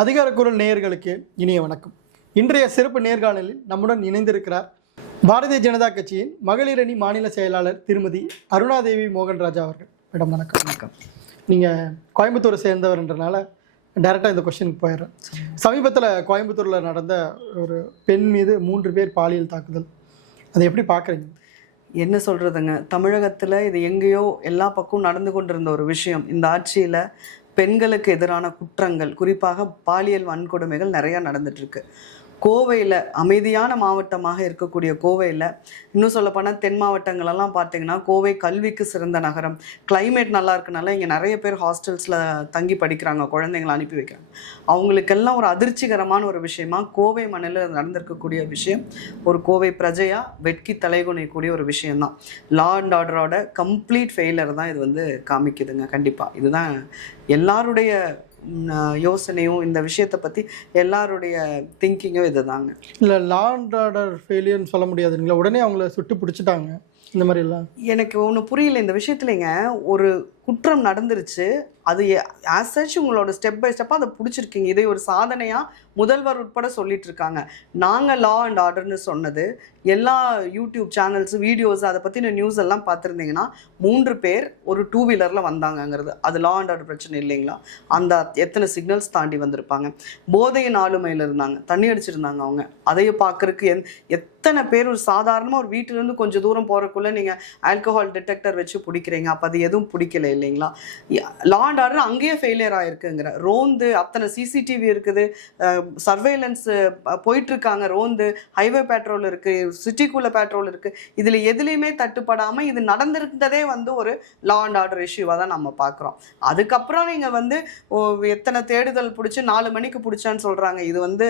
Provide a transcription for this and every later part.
அதிகாரக்குரல் நேயர்களுக்கு இனிய வணக்கம். இன்றைய சிறப்பு நேர்காணலில் நம்முடன் இணைந்திருக்கிறார் பாரதிய ஜனதா கட்சியின் மகளிர் அணி மாநில செயலாளர் திருமதி அருணாதேவி மோகன் ராஜா அவர்கள். மேடம் வணக்கம். வணக்கம். நீங்கள் கோயம்புத்தூரை சேர்ந்தவர்ன்றனால டைரெக்டாக இந்த கொஸ்டினுக்கு போயிடுறேன். சமீபத்தில் கோயம்புத்தூரில் நடந்த ஒரு பெண் மீது மூன்று பேர் பாலியல் தாக்குதல். அதை எப்படி பார்க்குறீங்க என்ன சொல்றதுங்க? தமிழகத்துல இது எங்கேயோ எல்லா பக்கமும் நடந்து கொண்டிருந்த ஒரு விஷயம். இந்த ஆட்சியில பெண்களுக்கு எதிரான குற்றங்கள் குறிப்பாக பாலியல் வன்கொடுமைகள் நிறைய நடந்துட்டு இருக்கு. கோவையில் அமைதியான மாவட்டமாக இருக்கக்கூடிய கோவையில் இன்னும் சொல்லப்போனால் தென் மாவட்டங்களெல்லாம் பார்த்தீங்கன்னா கோவை கல்விக்கு சிறந்த நகரம். கிளைமேட் நல்லா இருக்கனால இங்கே நிறைய பேர் ஹாஸ்டல்ஸில் தங்கி படிக்கிறாங்க குழந்தைங்களை அனுப்பி வைக்கிறாங்க. அவங்களுக்கெல்லாம் ஒரு அதிர்ச்சிகரமான ஒரு விஷயமா கோவை மண்ணில் நடந்திருக்கக்கூடிய விஷயம் ஒரு கோவை பிரஜையாக வெட்கி தலைகுனியக்கூடிய ஒரு விஷயம்தான். லா அண்ட் ஆர்டரோட கம்ப்ளீட் ஃபெயிலர் தான் இது வந்து காமிக்குதுங்க கண்டிப்பாக இதுதான் எல்லாருடைய யோசனையும் இந்த விஷயத்தை பற்றி எல்லாருடைய திங்கிங்கும் இதுதாங்க. இல்லை லா அண்ட் ஆர்டர் ஃபெயிலியர்னு சொல்ல முடியாதுங்களா? உடனே அவங்கள சுட்டு பிடிச்சிட்டாங்க. இந்த மாதிரிலாம். எனக்கு ஒன்று புரியல இந்த விஷயத்துலங்க ஒரு குற்றம் நடந்துருச்சு. அது ஆஸ் சச் உங்களோட ஸ்டெப் பை ஸ்டெப்பாக அதை பிடிச்சிருக்கீங்க. இதை ஒரு சாதனையாக முதல்வர் உட்பட சொல்லிட்டு இருக்காங்க. நாங்கள் லா அண்ட் ஆர்டர்னு சொன்னது. எல்லா யூடியூப் சேனல்ஸ் வீடியோஸ் அதை பற்றின நியூஸ் எல்லாம் பார்த்துருந்தீங்கன்னா மூன்று பேர் ஒரு டூ வீலரில் வந்தாங்கங்கிறது. அது லா அண்ட் ஆர்டர் பிரச்சனை இல்லைங்களா? அந்த எத்தனை சிக்னல்ஸ் தாண்டி வந்திருப்பாங்க. போதையின் ஆளுமையில் இருந்தாங்க. தண்ணி அடிச்சிருந்தாங்க அவங்க. அதையே பார்க்குறக்கு எந் எத்தனை பேர் ஒரு சாதாரணமாக ஒரு வீட்டிலேருந்து கொஞ்சம் தூரம் போகிறக்குள்ளே நீங்கள் ஆல்கஹால் டிடெக்டர் வச்சு பிடிக்கிறீங்க. அப்போ அது எதுவும் பிடிக்கல இல்லைங்களா? லா அண்ட் ஆர்டர் அங்கேயே ஃபெயிலியர் ஆயிருக்குங்கிற. ரோந்து அத்தனை சிசிடிவி இருக்குது. சர்வேலன்ஸ் போயிட்டுருக்காங்க ரோந்து. ஹைவே பேட்ரோல் இருக்குது சிட்டிக்குள்ளே பேட்ரோல் இருக்குது இதில் எதுலேயுமே தட்டுப்படாமல் இது நடந்திருந்ததே வந்து ஒரு லா அண்ட் ஆர்டர் இஷ்யூவாக தான் நம்ம பார்க்குறோம் அதுக்கப்புறம் நீங்கள் வந்து எத்தனை தேடுதல் பிடிச்சி நாலு மணிக்கு பிடிச்சான்னு சொல்கிறாங்க இது வந்து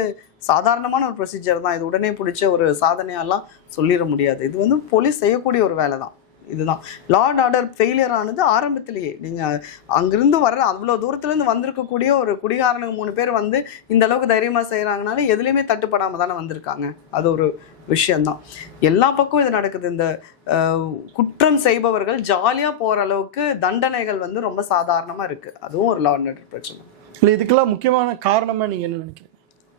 சாதாரணமான ஒரு ப்ரொசீஜர் தான். இது உடனே பிடிச்ச ஒரு சாதனையெல்லாம் சொல்லிட முடியாது. இது வந்து போலீஸ் செய்யக்கூடிய ஒரு வேலை தான் இதுதான். லா அண்ட் ஆர்டர் ஃபெயிலியர் ஆனது ஆரம்பத்திலேயே. நீங்கள் அங்கேருந்து வர அவ்வளோ தூரத்துலேருந்து வந்திருக்கக்கூடிய ஒரு குடிகாரனுக்கு மூணு பேர் வந்து இந்த அளவுக்கு தைரியமாக செய்கிறாங்கனால எதுலேயுமே தட்டுப்படாமல் தானே வந்திருக்காங்க. அது ஒரு விஷயந்தான் எல்லா பக்கமும் இது நடக்குது. இந்த குற்றம் செய்பவர்கள் ஜாலியாக போகிற அளவுக்கு தண்டனைகள் வந்து ரொம்ப சாதாரணமாக இருக்குது அதுவும் ஒரு லா அண்ட் ஆர்டர் பிரச்சனை. இல்லை இதுக்கெல்லாம் முக்கியமான காரணமாக நீங்கள் என்ன நினைக்கிறீங்க?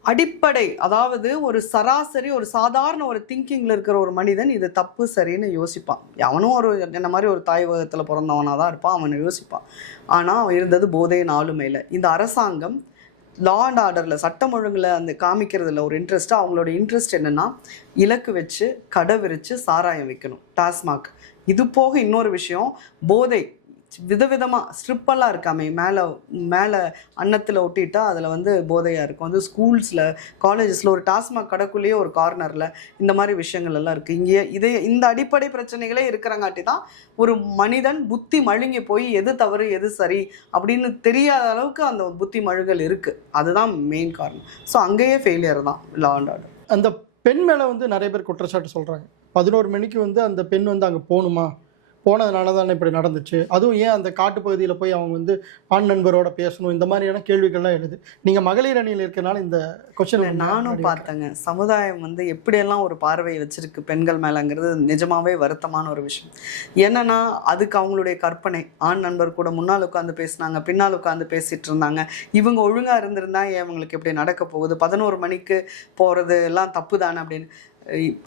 அடிப்படை அதாவது ஒரு சராசரி ஒரு சாதாரண ஒரு திங்கிங்கில் இருக்கிற ஒரு மனிதன் இது தப்பு சரின்னு யோசிப்பான். அவனும் ஒரு என்ன மாதிரி ஒரு தாய் வகத்தில் பிறந்தவனாக தான் இருப்பான் அவனை யோசிப்பான். ஆனால் அவன் இருந்தது போதை ஆளுமையில் இந்த அரசாங்கம் லா அண்ட் ஆர்டரில் சட்டம் ஒழுங்கில் அந்த காமிக்கிறதுல ஒரு இன்ட்ரெஸ்ட்டு அவங்களோட இன்ட்ரெஸ்ட் என்னென்னா இலக்கு வச்சு கடை விரித்து சாராயம் வைக்கணும். டாஸ்மாக். இது போக இன்னொரு விஷயம் போதை. விதவிதமாக ஸ்ட்ரிப்பெல்லாம் இருக்காமே. மேலே மேலே அன்னத்தில் ஒட்டிட்டா அதில் வந்து போதையாக இருக்கும். வந்து ஸ்கூல்ஸில் காலேஜஸில் ஒரு டாஸ்மாக் கடைக்குள்ளேயே ஒரு கார்னரில் இந்த மாதிரி விஷயங்கள் எல்லாம் இருக்குது இங்கே இதே இந்த அடிப்படை பிரச்சனைகளே இருக்கிறங்காட்டி தான் ஒரு மனிதன் புத்தி மழுங்கி போய் எது தவறு எது சரி அப்படின்னு தெரியாத அளவுக்கு அந்த புத்தி மழுகல் இருக்குது அதுதான் மெயின் காரணம். ஸோ அங்கேயே ஃபெயிலியர் தான். லா அண்ட் ஆர்டர் அந்த பெண் மேலே வந்து நிறைய பேர் குற்றச்சாட்டு சொல்கிறாங்க பதினோரு மணிக்கு வந்து அந்த பெண் வந்து அங்கே போகணுமா போனதுனால தானே இப்படி நடந்துச்சு? அதுவும் ஏன் அந்த காட்டுப்பகுதியில் போய் அவங்க வந்து ஆண் நண்பரோட பேசணும்? இந்த மாதிரியான கேள்விகள்லாம் எழுது. நீங்கள் மகளிர் அணியில் இருக்கனால இந்த கொஸ்டின் நானும் பார்த்தேங்க. சமுதாயம் வந்து எப்படியெல்லாம் ஒரு பார்வையை வச்சிருக்கு பெண்கள் மேலங்கிறது நிஜமாவே வருத்தமான ஒரு விஷயம். என்னன்னா அதுக்கு அவங்களுடைய கற்பனை. ஆண் நண்பர் கூட முன்னால் உட்காந்து பேசினாங்க பின்னால் உட்காந்து பேசிட்டு இருந்தாங்க. இவங்க ஒழுங்கா இருந்திருந்தா ஏன் இவங்களுக்கு இப்படி நடக்க போகுது? பதினோரு மணிக்கு போறது எல்லாம் தப்பு தானே அப்படின்னு.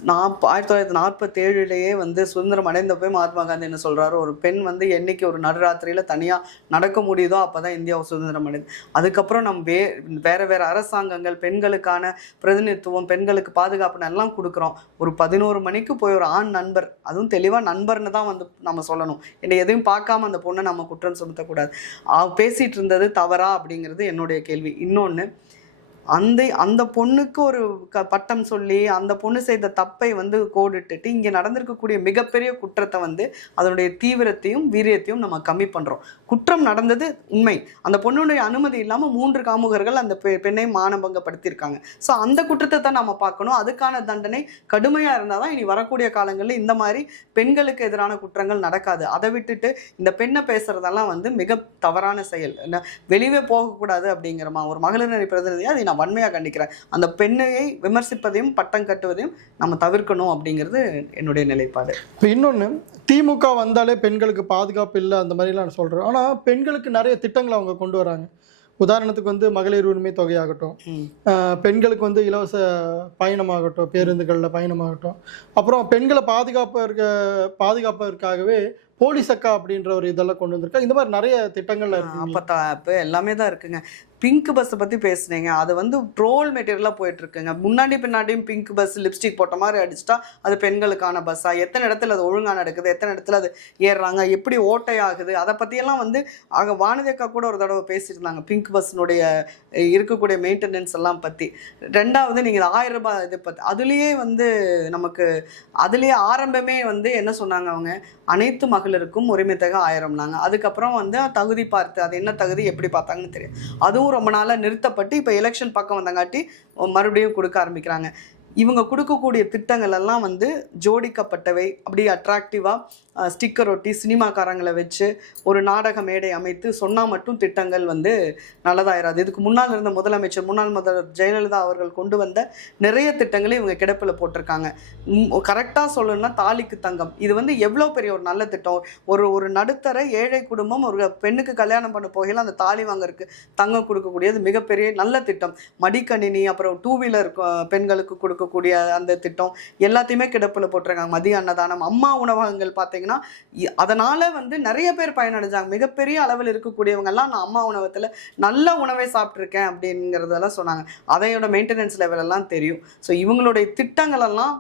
நான் ஆயிரத்தி தொள்ளாயிரத்தி நாற்பத்தேழுலேயே வந்து சுதந்திரம் அடைந்த போய் மகாத்மா காந்தி என்ன சொல்கிறாரு ஒரு பெண் வந்து என்னைக்கு ஒரு நடுராத்திரியில் தனியாக நடக்க முடியுதோ அப்போ தான் இந்தியா சுதந்திரம் அடையுது. அதுக்கப்புறம் நம்ம வே வேறு வேறு அரசாங்கங்கள் பெண்களுக்கான பிரதிநிதித்துவம் பெண்களுக்கு பாதுகாப்பு எல்லாம் கொடுக்குறோம். ஒரு பதினோரு மணிக்கு போய் ஒரு ஆண் நண்பர் அதுவும் தெளிவாக நண்பர்னு தான் வந்து நம்ம சொல்லணும். என்னை எதையும் பார்க்காம அந்த பொண்ணை நம்ம குற்றம் சுமத்தக்கூடாது. பேசிகிட்டு இருந்தது தவறா அப்படிங்கிறது என்னுடைய கேள்வி. இன்னொன்று அந்த அந்த பொண்ணுக்கு ஒரு க பட்டம் சொல்லி அந்த பொண்ணு செய்த தப்பை வந்து கோடிட்டுட்டு இங்கே நடந்திருக்கக்கூடிய மிகப்பெரிய குற்றத்தை வந்து அதனுடைய தீவிரத்தையும் வீரியத்தையும் நம்ம கம்மி பண்ணுறோம் குற்றம் நடந்தது உண்மை. அந்த பொண்ணுடைய அனுமதி இல்லாமல் மூன்று காமுகர்கள் அந்த பெ பெண்ணை மானபங்கப்படுத்தியிருக்காங்க. ஸோ அந்த குற்றத்தை தான் நம்ம பார்க்கணும். அதுக்கான தண்டனை கடுமையாக இருந்தால் தான் இனி வரக்கூடிய காலங்களில் இந்த மாதிரி பெண்களுக்கு எதிரான குற்றங்கள் நடக்காது. அதை விட்டுட்டு இந்த பெண்ணை பேசுகிறதெல்லாம் வந்து மிக தவறான செயல். என்ன வெளியே போகக்கூடாது அப்படிங்கிறமா ஒரு மகளிர் பிரதிநிதியாக அதை நான் வன்மையாக கண்டிக்கிறேன் அந்த பெண்ணையை விமர்சிப்பதையும் பட்டம் கட்டுவதையும் நம்ம தவிர்க்கணும் அப்படிங்கிறது என்னுடைய நிலைப்பாடு. இப்போ இன்னொன்று திமுக வந்தாலே பெண்களுக்கு பாதுகாப்பு இல்லை அந்த மாதிரிலாம் நான் சொல்கிறேன் ஆனால் பெண்களுக்கு நிறைய திட்டங்களை அவங்க கொண்டு வராங்க. உதாரணத்துக்கு வந்து மகளிர் உரிமை தொகையாகட்டும் பெண்களுக்கு வந்து இலவச பயணமாகட்டும் பேருந்துகளில் பயணமாகட்டும். அப்புறம் பெண்களை பாதுகாப்பதற்கு பாதுகாப்பதற்காகவே போலீஸ் அக்கா அப்படின்ற ஒரு இதெல்லாம் கொண்டு வந்திருக்கா இந்த மாதிரி நிறைய திட்டங்கள்ல இருக்கு ஆப் எல்லாமே தான் இருக்குங்க. பிங்க் பஸ்ஸை பற்றி பேசுனீங்க. அது வந்து ட்ரோல் மெட்டீரியலாக போயிட்டுருக்குங்க. முன்னாடி பின்னாடியும் பிங்க் பஸ் லிப்ஸ்டிக் போட்ட மாதிரி அடிச்சிட்டா அது பெண்களுக்கான பஸ்ஸாக எத்தனை இடத்துல அது ஒழுங்காக நடக்குது? எத்தனை இடத்துல அது ஏறுறாங்க? எப்படி ஓட்டை ஆகுது அதை பற்றியெல்லாம் வந்து அங்கே வானதிக்கா கூட ஒரு தடவை பேசியிருந்தாங்க. பிங்க் பஸ்னுடைய இருக்கக்கூடிய மெயின்டெனன்ஸ் எல்லாம் பற்றி ரெண்டாவது நீங்கள் ஆயிரம் ரூபாய் இது பற்றி அதுலேயே வந்து நமக்கு அதுலேயே ஆரம்பமே வந்து என்ன சொன்னாங்க அவங்க? அனைத்து மகளிருக்கும் உரிமை தொகை ஆயிரம்னாங்க. அதுக்கப்புறம் வந்து தகுதி பார்த்து அது என்ன தகுதி எப்படி பார்த்தாங்கன்னு தெரியும். அதுவும் ரொம்ப நாளாக நிறுத்தப்பட்டு இப்போ எலெக்ஷன் பக்கம் வந்தங்காட்டி மறுபடியும் கொடுக்க ஆரம்பிக்கிறாங்க. இவங்க கொடுக்கக்கூடிய திட்டங்கள் எல்லாம் வந்து ஜோடிக்கப்பட்டவை அப்படியே அட்ராக்டிவாக ஸ்டிக்கர் ஒட்டி சினிமாக்காரங்களை வச்சு ஒரு நாடக மேடை அமைத்து சொன்னால் மட்டும் திட்டங்கள் வந்து நல்லதாயிராது. இதுக்கு முன்னால் இருந்த முதலமைச்சர் முன்னாள் முதல்வர் ஜெயலலிதா அவர்கள் கொண்டு வந்த நிறைய திட்டங்களை இவங்க கிடப்பில் போட்டிருக்காங்க. கரெக்டாக சொல்லணும்னா தாலிக்கு தங்கம். இது வந்து எவ்வளோ பெரிய ஒரு நல்ல திட்டம். ஒரு ஒரு நடுத்தர ஏழை குடும்பம் ஒரு பெண்ணுக்கு கல்யாணம் பண்ண போகையில் அந்த தாலி வாங்கறதுக்கு தங்கம் கொடுக்கக்கூடியது மிகப்பெரிய நல்ல திட்டம். மடிக்கணினி அப்புறம் டூ வீலர் பெண்களுக்கு கொடுக்கக்கூடிய அந்த திட்டம் எல்லாத்தையுமே கிடப்பில் போட்டிருக்காங்க. மதிய அன்னதானம் அம்மா உணவகங்கள் பார்த்தீங்கன்னா அதனால வந்து நிறைய பேர் பயனடைஞ்சாங்க. மிகப்பெரிய அளவில் இருக்கக்கூடியவங்கெல்லாம் நான் அம்மா உணவகத்தில் நல்ல உணவை சாப்பிட்ருக்கேன் அப்படிங்கிறதெல்லாம் சொன்னாங்க. அதையோட மெயின்டெனன்ஸ் லெவல் எல்லாம் தெரியும். ஸோ இவங்களுடைய திட்டங்கள் எல்லாம்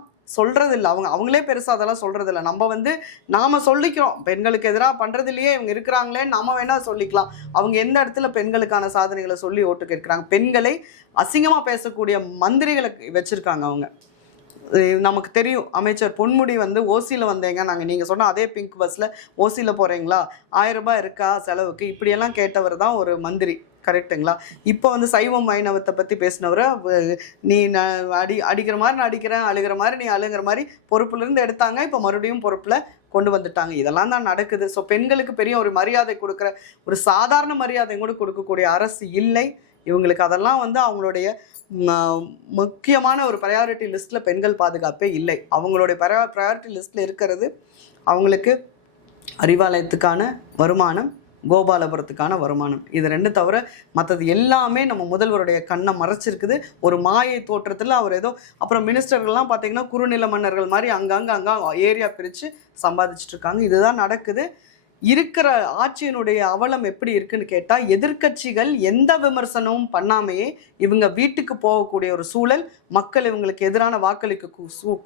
இல்லை அவங்க அவங்களே பெருசாக அதெல்லாம் சொல்கிறது இல்லை நம்ம வந்து நாம் சொல்லிக்கிறோம். பெண்களுக்கு எதிராக பண்றதுலயே இவங்க இருக்கிறாங்களே நம்ம வேணால் சொல்லிக்கலாம். அவங்க எந்த இடத்துல பெண்களுக்கான சாதனைகளை சொல்லி ஓட்டு கேட்குறாங்க? பெண்களை அசிங்கமாக பேசக்கூடிய மந்திரிகளை வச்சுருக்காங்க அவங்க. நமக்கு தெரியும். அமைச்சர் பொன்முடி வந்து ஓசியில் வந்தேங்க. நாங்கள் நீங்கள் சொன்ன அதே பிங்க் பஸ்ஸில் ஓசியில் போகிறீங்களா ஆயிரம் ரூபாய் இருக்கா செலவுக்கு? இப்படியெல்லாம் கேட்டவர் தான் ஒரு மந்திரி. கரெக்ட்டுங்களா இப்போ வந்து சைவம் வைணவத்தை பற்றி பேசினவரை நீ அடி அடிக்கிற மாதிரி நான் அடிக்கிறேன் அழுகிற மாதிரி நீ அழுகிற மாதிரி பொறுப்புலேருந்து எடுத்தாங்க. இப்போ மறுபடியும் பொறுப்பில் கொண்டு வந்துட்டாங்க. இதெல்லாம் தான் நடக்குது. ஸோ பெண்களுக்கு பெரிய ஒரு மரியாதை கொடுக்குற ஒரு சாதாரண மரியாதை கூட கொடுக்கக்கூடிய அரசு இல்லை. இவங்களுக்கு அதெல்லாம் வந்து அவங்களுடைய முக்கியமான ஒரு ப்ரையாரிட்டி லிஸ்ட்டில் பெண்கள் பாதுகாப்பே இல்லை. அவங்களுடைய ப்ரையாரிட்டி லிஸ்ட்டில் இருக்கிறது அவங்களுக்கு அறிவாலயத்துக்கான வருமானம் கோபாலபுரத்துக்கான வருமானம். இது ரெண்டு தவிர மற்றது எல்லாமே நம்ம முதல்வருடைய கண்ணை மறைச்சிருக்குது. ஒரு மாயை தோற்றத்தில் அவர் ஏதோ அப்புறம் மினிஸ்டர்கள்லாம் பார்த்தீங்கன்னா குறுநில மன்னர்கள் மாதிரி அங்கங்கே அங்கே ஏரியா பிரித்து சம்பாதிச்சுட்டு இருக்காங்க. இதுதான் நடக்குது. இருக்கிற ஆட்சியினுடைய அவலம் எப்படி இருக்குன்னு கேட்டால் எதிர்க்கட்சிகள் எந்த விமர்சனமும் பண்ணாமையே இவங்க வீட்டுக்கு போகக்கூடிய ஒரு சூழல் மக்கள் இவங்களுக்கு எதிரான வாக்களிக்க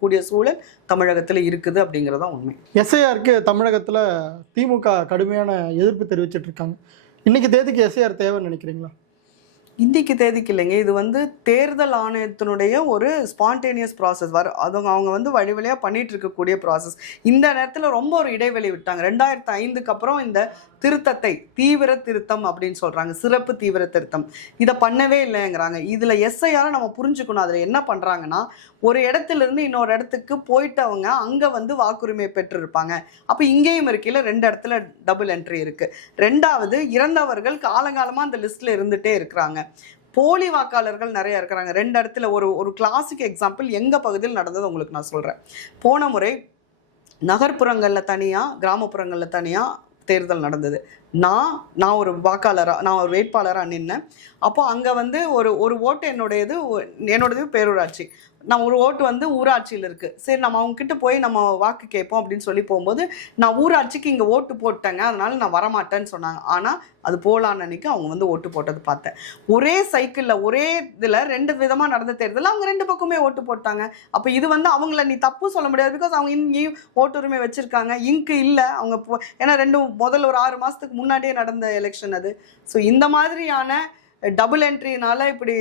கூடிய சூழல் தமிழகத்தில் இருக்குது அப்படிங்கிறதான் உண்மை. எஸ்ஐஆருக்கு தமிழகத்தில் திமுக கடுமையான எதிர்ப்பு தெரிவிச்சிட்டு இருக்காங்க. இன்னைக்கு தேதிக்கு எஸ்ஐஆர் தேவைன்னு நினைக்கிறீங்களா? இன்றைக்கு தேதிக்கு இல்லைங்க. இது வந்து தேர்தல் ஆணையத்தினுடைய ஒரு ஸ்பான்டேனியஸ் ப்ராசஸ் வர அதுங்க அவங்க வந்து வழி வழியாக பண்ணிட்டு இருக்கக்கூடிய ப்ராசஸ் இந்த நேரத்தில் ரொம்ப ஒரு இடைவெளி விட்டாங்க. ரெண்டாயிரத்து ஐந்துக்கு அப்புறம் இந்த திருத்தத்தை தீவிர திருத்தம் அப்படின்னு சொல்கிறாங்க சிறப்பு தீவிர திருத்தம். இதை பண்ணவே இல்லைங்கிறாங்க. இதில் எஸ்ஐஆர் நம்ம புரிஞ்சுக்கணும். அதில் என்ன பண்ணுறாங்கன்னா ஒரு இடத்துல இருந்து இன்னொரு இடத்துக்கு போயிட்டவங்க அங்கே வந்து வாக்குரிமை பெற்றிருப்பாங்க. அப்போ இங்கேயும் இருக்கையில் ரெண்டு இடத்துல டபுள் என்ட்ரி இருக்குது ரெண்டாவது இறந்தவர்கள் காலங்காலமாக அந்த லிஸ்ட்டில் இருந்துகிட்டே இருக்கிறாங்க. போலி வாக்காளர்கள் நிறைய இருக்கிறாங்க. ரெண்டு இடத்துல ஒரு ஒரு கிளாசிக் எக்ஸாம்பிள் எங்கள் பகுதியில் நடந்தது உங்களுக்கு நான் சொல்கிறேன் போன முறை நகர்ப்புறங்களில் தனியாக கிராமப்புறங்களில் தனியாக தேர்தல் நடந்தது. நான் நான் ஒரு வாக்காளராக நான் ஒரு வேட்பாளராக நின்னேன். அப்போ அங்கே வந்து ஒரு ஒரு ஓட்டு என்னுடையது என்னோடது பேரூராட்சி. நான் ஒரு ஓட்டு வந்து ஊராட்சியில் இருக்குது சரி நம்ம அவங்ககிட்ட போய் நம்ம வாக்கு கேட்போம் அப்படின்னு சொல்லி போகும்போது நான் ஊராட்சிக்கு இங்கே ஓட்டு போட்டேங்க அதனால நான் வரமாட்டேன்னு சொன்னாங்க. ஆனால் அது போகலான்னு அன்றைக்கி அவங்க வந்து ஓட்டு போட்டது பார்த்தேன். ஒரே சைக்கிளில் ஒரே இதில் ரெண்டு விதமாக நடந்த தேர்தலில் அவங்க ரெண்டு பக்கமே ஓட்டு போட்டாங்க. அப்போ இது வந்து அவங்கள நீ தப்பு சொல்ல முடியாது. பிகாஸ் அவங்க இங்கேயும் ஓட்டுரிமை வச்சுருக்காங்க. இங்கு இல்லை. அவங்க போ ஏன்னா ரெண்டு முதல்ல ஒரு ஆறு மாதத்துக்கு முன்னாடியே நடந்த எலெக்ஷன் அது. ஸோ இந்த மாதிரியான டபுள் என்ட்ரினால இப்படி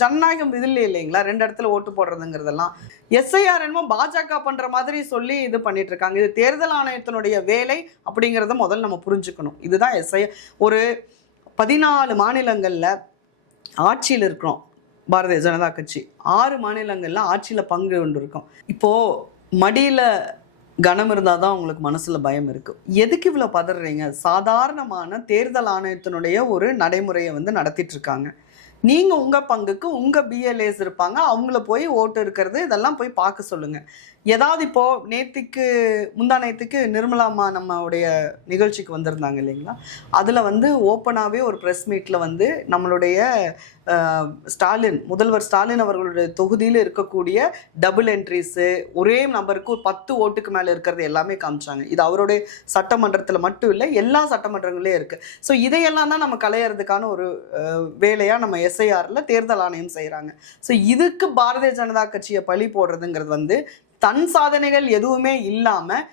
ஜனநாயகம் இதில் இல்லைங்களா? ரெண்டு இடத்துல ஓட்டு போடுறதுங்கிறதெல்லாம். எஸ்ஐஆர் என்னமோ பாஜக பண்ற மாதிரி சொல்லி இது பண்ணிட்டு இருக்காங்க இது தேர்தல் ஆணையத்தினுடைய வேலை அப்படிங்கிறத முதல்ல நம்ம புரிஞ்சுக்கணும். இதுதான் எஸ்ஐ ஒரு பதினாலு மாநிலங்களில் ஆட்சியில் இருக்கிறோம். பாரதிய ஜனதா கட்சி. ஆறு மாநிலங்களில் ஆட்சியில் பங்கு கொண்டு இருக்கோம் இப்போது மடியில் கனம் இருந்தால் தான் உங்களுக்கு மனசில் பயம் இருக்குது எதுக்கு இவ்வளோ பதறீங்க? சாதாரணமான தேர்தல் ஆணையத்தினுடைய ஒரு நடைமுறையை வந்து நடத்திட்டுருக்காங்க நீங்கள் உங்கள் பங்குக்கு உங்கள் பிஎல்ஏஸ் இருப்பாங்க. அவங்கள போய் ஓட்டு இருக்கிறது இதெல்லாம் போய் பார்க்க சொல்லுங்கள் ஏதாவது இப்போ நேத்துக்கு முந்தா நேத்துக்கு நிர்மலா அம்மா நம்மளுடைய நிகழ்ச்சிக்கு வந்திருந்தாங்க இல்லைங்களா? அதில் வந்து ஓப்பனாகவே ஒரு ப்ரெஸ் மீட்டில் வந்து நம்மளுடைய ஸ்டாலின் முதல்வர் ஸ்டாலின் அவர்களுடைய தொகுதியில் இருக்கக்கூடிய டபுள் என்ட்ரிஸு ஒரே நபருக்கு ஒரு பத்து ஓட்டுக்கு மேலே இருக்கிறது எல்லாமே காமிச்சாங்க. இது அவருடைய சட்டமன்றத்தில் மட்டும் இல்லை எல்லா சட்டமன்றங்களையும் இருக்குது ஸோ இதையெல்லாம் தான் நம்ம கலையறதுக்கான ஒரு வேலையாக நம்ம எஸ்ஐஆரில் தேர்தல் ஆணையம் செய்கிறாங்க ஸோ இதுக்கு பாரதிய ஜனதா கட்சியை பழி போடுறதுங்கிறது வந்து தன் சாதனைகள் எதுவுமே இல்லாமல்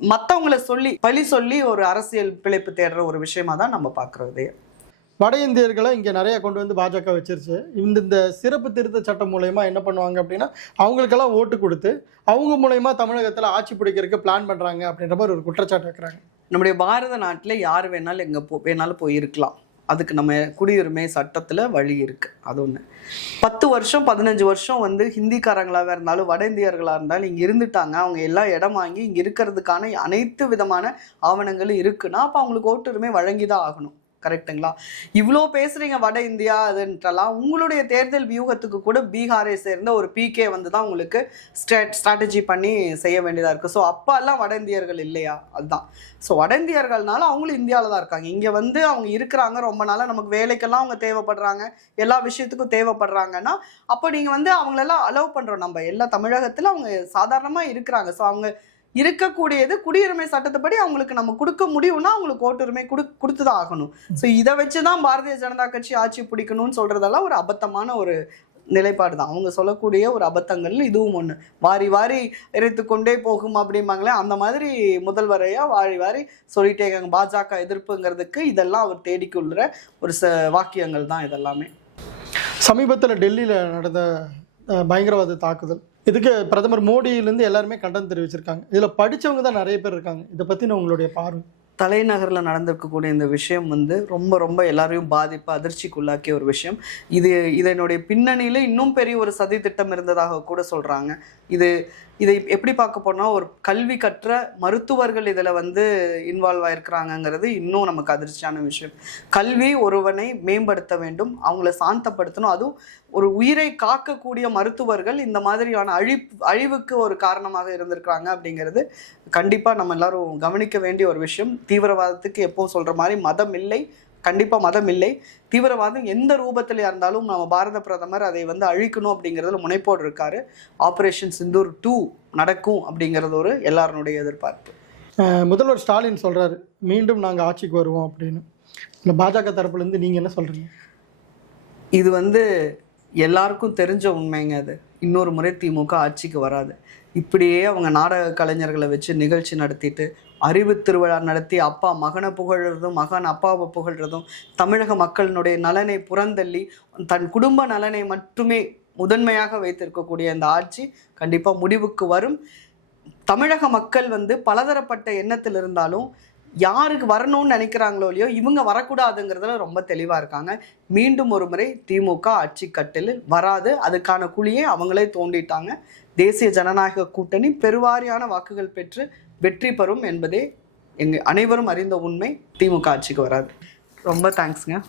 மற்றவங்கள சொல்லி பழி சொல்லி ஒரு அரசியல் பிழைப்பு தேடுற ஒரு விஷயமா தான் நம்ம பார்க்குறது. வட இந்தியர்களை இங்கே நிறைய கொண்டு வந்து பாஜக வச்சிருச்சு. இந்த இந்த சிறப்பு திருத்த சட்டம் மூலயமா என்ன பண்ணுவாங்க அப்படின்னா அவங்களுக்கெல்லாம் ஓட்டு கொடுத்து அவங்க மூலயமா தமிழகத்தில் ஆட்சி பிடிக்கிறதுக்கு பிளான் பண்ணுறாங்க அப்படின்ற மாதிரி ஒரு குற்றச்சாட்டு வைக்கிறாங்க. நம்முடைய பாரத நாட்டில் யார் வேணாலும் எங்கே போ வேணாலும் போய் இருக்கலாம் அதுக்கு நம்ம குடியுரிமை சட்டத்தில் வழி இருக்குது அது ஒன்று பத்து வருஷம் பதினஞ்சு வருஷம் வந்து ஹிந்திக்காரங்களாக இருந்தாலும் வட இந்தியர்களாக இருந்தாலும் இங்கே இருந்துட்டாங்க. அவங்க எல்லா இடம் வாங்கி இங்கே இருக்கிறதுக்கான அனைத்து விதமான ஆவணங்களும் இருக்குன்னா அப்போ அவங்களுக்கு ஓட்டுரிமை வழங்கி தான் ஆகணும். கரெக்ட்டுங்களா இவ்வளோ பேசுகிறீங்க வட இந்தியா அதுன்றலாம். உங்களுடைய தேர்தல் வியூகத்துக்கு கூட பீகாரை சேர்ந்த ஒரு பிகே வந்து தான் உங்களுக்கு ஸ்ட்ராட் ஸ்ட்ராட்டஜி பண்ணி செய்ய வேண்டியதாக இருக்குது ஸோ அப்போல்லாம் வட இந்தியர்கள் இல்லையா? அதுதான். ஸோ வட இந்தியர்கள்னால அவங்களும் இந்தியாவில் தான் இருக்காங்க. இங்கே வந்து அவங்க இருக்கிறாங்க. ரொம்ப நாளாக நமக்கு வேலைக்கெல்லாம் அவங்க தேவைப்படுறாங்க. எல்லா விஷயத்துக்கும் தேவைப்படுறாங்கன்னா அப்போ நீங்கள் வந்து அவங்களெல்லாம் அலோவ் பண்ணுறோம் நம்ம எல்லா தமிழகத்தில் அவங்க சாதாரணமாக இருக்கிறாங்க. ஸோ அவங்க இருக்கக்கூடியது குடியுரிமை சட்டத்துப்படி அவங்களுக்கு நம்ம கொடுக்க முடியும்னா அவங்களுக்கு ஓட்டுரிமை கொடு கொடுத்து தான் ஆகணும். ஸோ இதை வச்சு தான் பாரதிய ஜனதா கட்சி ஆட்சி பிடிக்கணும்னு சொல்றதெல்லாம் ஒரு அபத்தமான ஒரு நிலைப்பாடு தான் அவங்க சொல்லக்கூடிய ஒரு அபத்தங்கள் இதுவும் ஒன்று வாரி வாரி எரித்து கொண்டே போகும் அப்படிம்பாங்களே அந்த மாதிரி முதல்வரையா வாரி வாரி சொல்லிட்டே இருக்காங்க. பாஜக எதிர்ப்புங்கிறதுக்கு இதெல்லாம் அவர் தேடிக்கொள்கிற ஒரு ச வாக்கியங்கள் தான் இதெல்லாமே. சமீபத்தில் டெல்லியில் நடந்த பயங்கரவாத தாக்குதல். இதுக்கு பிரதமர் மோடியிலேருந்து எல்லாருமே கண்டனம் தெரிவிச்சிருக்காங்க. இதில் படிச்சவங்க தான் நிறைய பேர் இருக்காங்க. இதை பற்றின உங்களுடைய பார்வை. தலைநகரில் நடந்திருக்கக்கூடிய இந்த விஷயம் வந்து ரொம்ப ரொம்ப எல்லாரையும் பாதிப்பு அதிர்ச்சிக்குள்ளாக்கிய ஒரு விஷயம். இது இதனுடைய பின்னணியில் இன்னும் பெரிய ஒரு சதி திட்டம் இருந்ததாக கூட சொல்கிறாங்க இது இதை எப்படி பார்க்க போனால் ஒரு கல்வி கற்ற மருத்துவர்கள் இதில் வந்து இன்வால்வ் ஆயிருக்கிறாங்கங்கிறது இன்னும் நமக்கு அதிர்ச்சியான விஷயம். கல்வி ஒருவனை மேம்படுத்த வேண்டும் அவங்கள சாந்தப்படுத்தணும். அதுவும் ஒரு உயிரை காக்கக்கூடிய மருத்துவர்கள் இந்த மாதிரியான அழி அழிவுக்கு ஒரு காரணமாக இருந்திருக்கிறாங்க அப்படிங்கிறது கண்டிப்பாக நம்ம எல்லாரும் கவனிக்க வேண்டிய ஒரு விஷயம். தீவிரவாதத்துக்கு எப்போவும் சொல்கிற மாதிரி மதம் இல்லை கண்டிப்பாக மதம் இல்லை. தீவிரவாதம் எந்த ரூபத்தில் இருந்தாலும் நம்ம பாரத பிரதமர் அதை வந்து அழிக்கணும் அப்படிங்கிறதுல முனைப்போடு இருக்காரு. ஆப்ரேஷன் சிந்தூர் டூ நடக்கும் அப்படிங்கிறது ஒரு எல்லாருடைய எதிர்பார்ப்பு. முதல்வர் ஸ்டாலின் சொல்கிறாரு மீண்டும் நாங்கள் ஆட்சிக்கு வருவோம் அப்படின்னு. இல்லை பாஜக தரப்புலேருந்து நீங்கள் என்ன சொல்கிறீங்க இது வந்து எல்லாருக்கும் தெரிஞ்ச உண்மைங்க அது. இன்னொரு முறை திமுக ஆட்சிக்கு வராது. இப்படியே அவங்க நாடக கலைஞர்களை வச்சு நிகழ்ச்சி நடத்திட்டு அறிவு திருவிழா நடத்தி அப்பா மகனை புகழ்றதும் மகன் அப்பாவை புகழ்றதும் தமிழக மக்களினுடைய நலனை புறந்தள்ளி தன் குடும்ப நலனை மட்டுமே முதன்மையாக வைத்திருக்கக்கூடிய அந்த ஆட்சி கண்டிப்பாக முடிவுக்கு வரும். தமிழக மக்கள் வந்து பலதரப்பட்ட எண்ணத்தில் இருந்தாலும் யாருக்கு வரணும்னு நினைக்கிறாங்களோ இல்லையோ இவங்க வரக்கூடாதுங்கிறதுல ரொம்ப தெளிவாக இருக்காங்க. மீண்டும் ஒரு முறை திமுக ஆட்சி கட்டிலில் வராது. அதுக்கான குழியை அவங்களே தோண்டிட்டாங்க. தேசிய ஜனநாயக கூட்டணி பெருவாரியான வாக்குகள் பெற்று வெற்றி பெறும் என்பதே எங்கள் அனைவரும் அறிந்த உண்மை. திமுக ஆட்சிக்கு வராது. ரொம்ப தேங்க்ஸுங்க